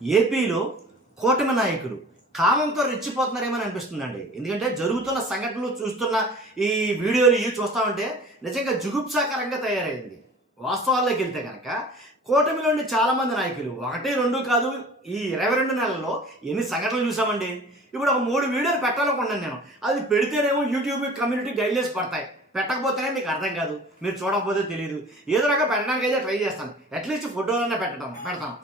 ఏపీలో కూటమి నాయకులు కామంతో రెచ్చిపోతున్నారేమని అనిపిస్తుందండి. ఎందుకంటే జరుగుతున్న సంఘటనలు చూస్తున్న ఈ వీడియోలు ఇవి చూస్తామంటే నిజంగా జుగుప్సాకరంగా తయారైంది. వాస్తవాల్లోకి వెళ్తే కనుక కూటమిలోని చాలామంది నాయకులు 1, 2 కాదు, ఈ 22 నెలల్లో ఎన్ని సంఘటనలు చూసామండి. ఇప్పుడు ఒక 3 వీడియోలు పెట్టాలనుకున్నాను నేను. అది పెడితేనేమో యూట్యూబ్ కమ్యూనిటీ గైడ్లైన్స్ పడతాయి, పెట్టకపోతేనే మీకు అర్థం కాదు, మీరు చూడకపోతే తెలియదు. ఏదో రకంగా పెట్టడానికి అయితే ట్రై చేస్తాను, అట్లీస్ట్ ఫోటోలన్నా పెడతాం.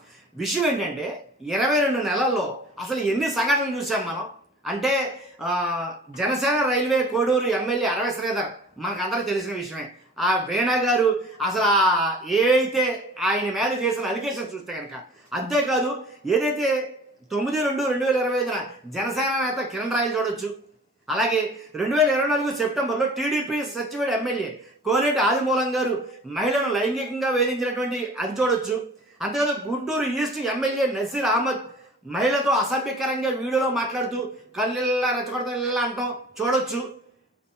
విషయం ఏంటంటే 22 నెలల్లో అసలు ఎన్ని సంఘటనలు చూసాం మనం అంటే జనసేన రైల్వే కోడూరు ఎమ్మెల్యే అరవ శ్రీధర్ మనకందరికీ తెలిసిన విషయమే. ఆ వీణా గారు అసలు ఏవైతే ఆయన మీద చేసిన అలిగేషన్ చూస్తే కనుక, అంతేకాదు ఏదైతే 9/2/2025 జనసేన నేత కిరణ్ రాయల్ చూడొచ్చు. అలాగే 2024 సెప్టెంబర్లో టీడీపీ సచివుడు ఎమ్మెల్యే కోనేటి ఆదిమూలం గారు మహిళను లైంగికంగా వేధించినటువంటి అది చూడొచ్చు. అంతేకాదు గుంటూరు ఈస్ట్ ఎమ్మెల్యే నసీర్ అహ్మద్ మహిళతో అసభ్యకరంగా వీడియోలో మాట్లాడుతూ కళ్ళిల్లా రెచ్చగొడతా అంటాం చూడొచ్చు.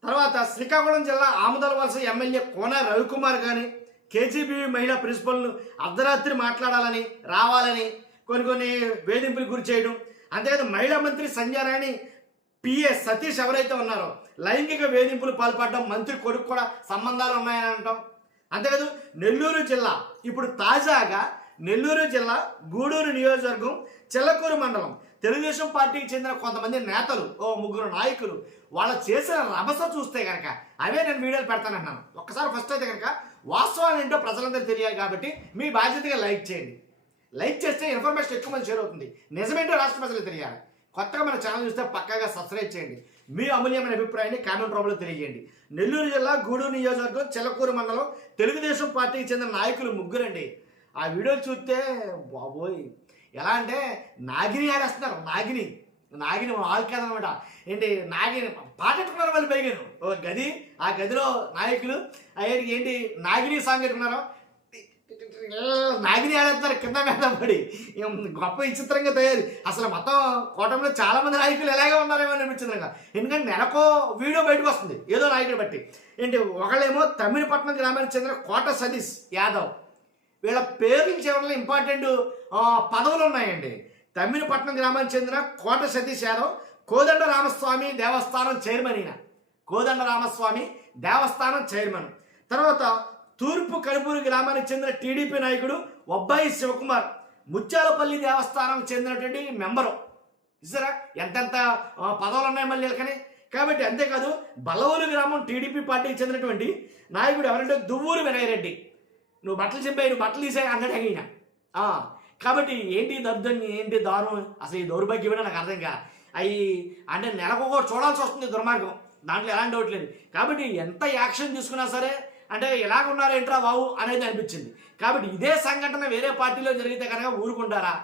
తర్వాత శ్రీకాకుళం జిల్లా ఆముదాల వలస ఎమ్మెల్యే కోన రవికుమార్ కానీ కేజీబీ మహిళా ప్రిన్సిపల్ను అర్ధరాత్రి మాట్లాడాలని రావాలని కొన్ని వేధింపులు గురి చేయడం. అంతేకాదు మహిళా మంత్రి సంధ్యారాణి పిఏ సతీష్ ఎవరైతే ఉన్నారో లైంగిక వేధింపులు పాల్పడడం, మంత్రి కొడుకు కూడా సంబంధాలు ఉన్నాయని అంటాం. అంతేకాదు నెల్లూరు జిల్లా ఇప్పుడు తాజాగా నెల్లూరు జిల్లా గూడూరు నియోజకవర్గం చిల్లకూరు మండలం తెలుగుదేశం పార్టీకి చెందిన కొంతమంది నేతలు 3 నాయకులు వాళ్ళు చేసిన రభస చూస్తే కనుక అవే నేను వీడియోలు పెడతానంటున్నాను. ఒక్కసారి ఫస్ట్ అయితే కనుక వాస్తవాలు ఏంటో ప్రజలందరూ తెలియాలి కాబట్టి మీ బాధ్యతగా లైక్ చేయండి. లైక్ చేస్తే ఇన్ఫర్మేషన్ ఎక్కువ మంది షేర్ అవుతుంది. నిజమేంటో రాష్ట్ర ప్రజలు తెలియాలి. కొత్తగా మన ఛానల్ చూస్తే పక్కాగా సబ్స్క్రైబ్ చేయండి. మీ అమూల్యమైన అభిప్రాయాన్ని కామెంట్ రూపంలో తెలియజేయండి. నెల్లూరు జిల్లా గూడూరు నియోజకవర్గం చిల్లకూరు మండలం తెలుగుదేశం పార్టీకి చెందిన నాయకులు 3 అండి. ఆ వీడియోలు చూస్తే బాబోయ్ ఎలా అంటే నాగిని ఆడేస్తున్నారు. నాగిని ఆల్కేదనమాట. ఏంటి నాగిని పాటెట్టుకున్నారు, వాళ్ళు పెరిగాను ఓ గది. ఆ గదిలో నాయకులు అయ్యేటికి ఏంటి నాగిని సాంగ్ పెట్టుకున్నారో నాగిని ఆడేస్తున్నారు కింద మీద పడి. గొప్ప విచిత్రంగా తయారు. అసలు మొత్తం కూటమిలో చాలా మంది నాయకులు ఎలాగే ఉన్నారేమో అనిపించింది. ఎందుకంటే నెలకో వీడియో బయటకు వస్తుంది ఏదో నాయకుడు బట్టి. ఏంటి ఒకళ్ళేమో తమిళపట్నం గ్రామానికి చెందిన కోట సతీష్ యాదవ్, వీళ్ళ పేర్ల చివరిలో ఇంపార్టెంట్ పదవులు ఉన్నాయండి. తమ్మినపట్నం గ్రామానికి చెందిన కోట సతీష్ యాదవ్ కోదండ రామస్వామి దేవస్థానం చైర్మన్. ఈయన కోదండ రామస్వామి దేవస్థానం చైర్మన్. తర్వాత తూర్పు కడుపూరు గ్రామానికి చెందిన టీడీపీ నాయకుడు ఒబ్బాయి శివకుమార్ ముత్యాలపల్లి దేవస్థానం చెందినటువంటి మెంబరు. చూసారా ఎంతెంత పదవులు ఉన్నాయి మళ్ళీ కానీ. కాబట్టి అంతేకాదు బలవూరు గ్రామం టీడీపీ పార్టీకి చెందినటువంటి నాయకుడు ఎవరంటే దువ్వూరు వినయరెడ్డి. నువ్వు బట్టలు చెప్పాయి, నువ్వు బట్టలు తీసాయి అన్నాడు అయినా. కాబట్టి ఏంటి దర్దం, ఏంటి దారుణం, అసలు ఈ దౌర్భాగ్యమైనా నాకు అర్థం కాదు. అవి అంటే నెలకొకటి చూడాల్సి వస్తుంది దుర్మార్గం, దాంట్లో ఎలాంటి డౌట్ లేదు. కాబట్టి ఎంత యాక్షన్ తీసుకున్నా సరే అంటే ఎలాగున్నారు ఏంట్రా బాబు అనేది అనిపించింది. కాబట్టి ఇదే సంఘటన వేరే పార్టీలో జరిగితే కనుక ఊరుకుంటారా?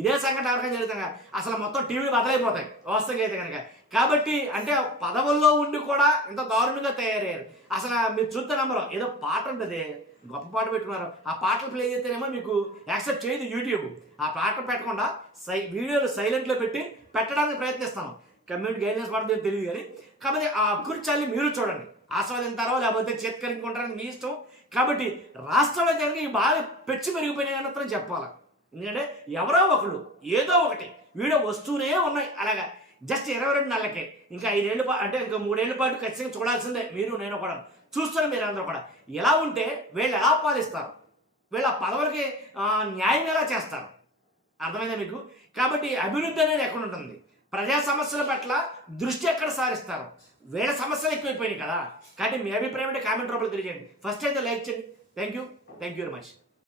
ఇదే సంఘటన ఎవరికైనా జరిగితే కనుక అసలు మొత్తం టీవీలు బదలైపోతాయి వాస్తవంగా అయితే కనుక. కాబట్టి అంటే పదవుల్లో ఉండి కూడా ఇంత దారుణంగా తయారయ్యారు. అసలు మీరు చూస్తే నమ్మరు, ఏదో పాట ఉంటుంది, గొప్ప పాట పెట్టుకున్నారు. ఆ పాటలు ప్లే చేస్తేనేమో మీకు యాక్సెప్ట్ చేయదు యూట్యూబ్. ఆ పాట పెట్టకుండా వీడియోలు సైలెంట్లో పెట్టి పెట్టడానికి ప్రయత్నిస్తాను. కమ్యూనిటీ గైడ్లైన్స్ పడుతుందో తెలియదు కానీ. కాబట్టి ఆ కుర్చాలి మీరు చూడండి, ఆస్వాదించారో లేకపోతే చేతికరించుకుంటారని మీ ఇష్టం. కాబట్టి రాష్ట్రంలో జరిగి ఈ బాగా పెచ్చి పెరిగిపోయినాయి అన్నట్టు చెప్పాలి. ఎందుకంటే ఎవరో ఒకరు ఏదో ఒకటి వీడియో వస్తూనే ఉన్నాయి. అలాగా జస్ట్ 22 నెలలకే ఇంకా 5 ఏళ్ళు అంటే ఇంకా 3 ఏళ్ల పాటు ఖచ్చితంగా చూడాల్సిందే. మీరు నేను కూడా చూస్తున్నారు, మీరు అందరూ కూడా. ఎలా ఉంటే వీళ్ళు ఎలా పాలిస్తారు, వీళ్ళ పదవులకి న్యాయం ఎలా చేస్తారు, అర్థమైందా మీకు? కాబట్టి అభివృద్ధి అనేది ఎక్కడ ఉంటుంది, ప్రజా సమస్యల పట్ల దృష్టి ఎక్కడ సారిస్తారు, వీళ్ళ సమస్యలు ఎక్కువైపోయినాయి కదా. కాబట్టి మీ అభిప్రాయం అంటే కామెంట్ రూపంలో తెలియజేయండి. ఫస్ట్ అయితే లైక్ చేయండి. Thank you very much.